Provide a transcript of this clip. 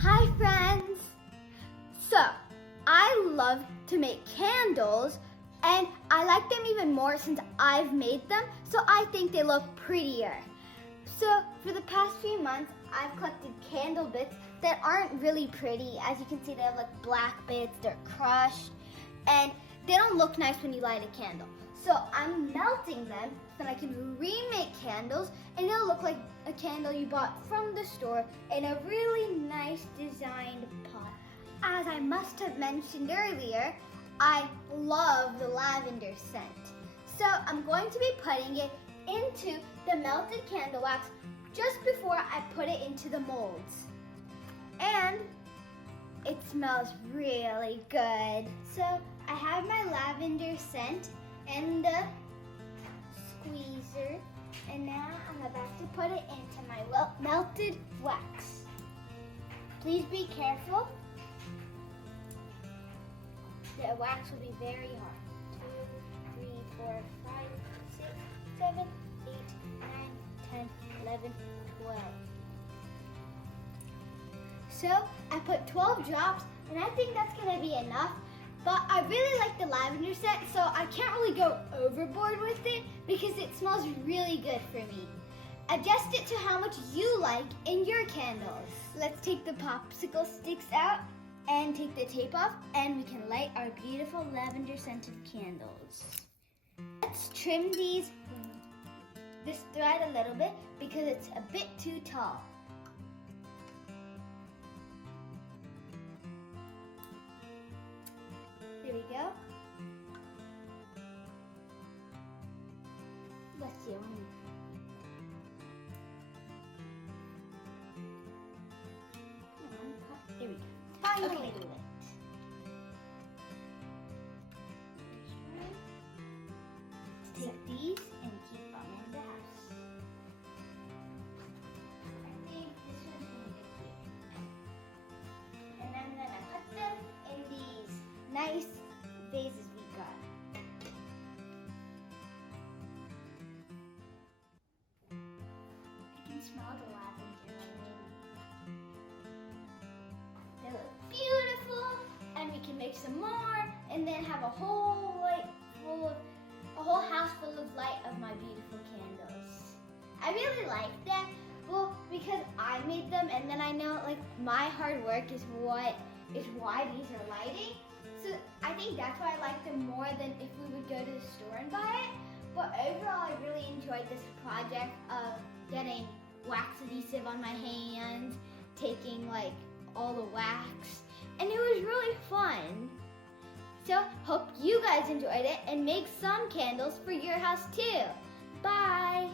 Hi friends! So, I love to make candles and I like them even more since I've made them, so I think they look prettier. So, for the past few months, I've collected candle bits that aren't really pretty. As you can see, they have like black bits, they're crushed, and they don't look nice when you light a candle. So I'm melting them so that I can remake candles and it'll look like a candle you bought from the store in a really nice designed pot. As I must have mentioned earlier, I love the lavender scent. So I'm going to be putting it into the melted candle wax just before I put it into the molds. And it smells really good. So I have my lavender scent and the squeezer, and now I'm about to put it into my melted wax. Please be careful. The wax will be very hard. 2, 3, 4, 5, 6, 7, 8, 9, 10, 11, 12. So I put 12 drops, and I think that's gonna be enough. But I really like the lavender scent, so I can't really go overboard with it because it smells really good for me. Adjust it to how much you like in your candles. Let's take the popsicle sticks out and take the tape off, and we can light our beautiful lavender scented candles. Let's trim this thread a little bit because it's a bit too tall. There we go. Let's see. There we go. Finally lit. Let's take these and keep them in the house. I think this one's going to be cute. And I'm going to put them in these nice vases we got. I can smell the lavender already. They look beautiful, and we can make some more, and then have a whole house full of light of my beautiful candles. I really like them, well, because I made them, and then I know like my hard work is why these are lighting. So I think that's why I like them more than if we would go to the store and buy it. But overall, I really enjoyed this project of getting wax adhesive on my hands, taking like all the wax, and it was really fun. So hope you guys enjoyed it and make some candles for your house too. Bye!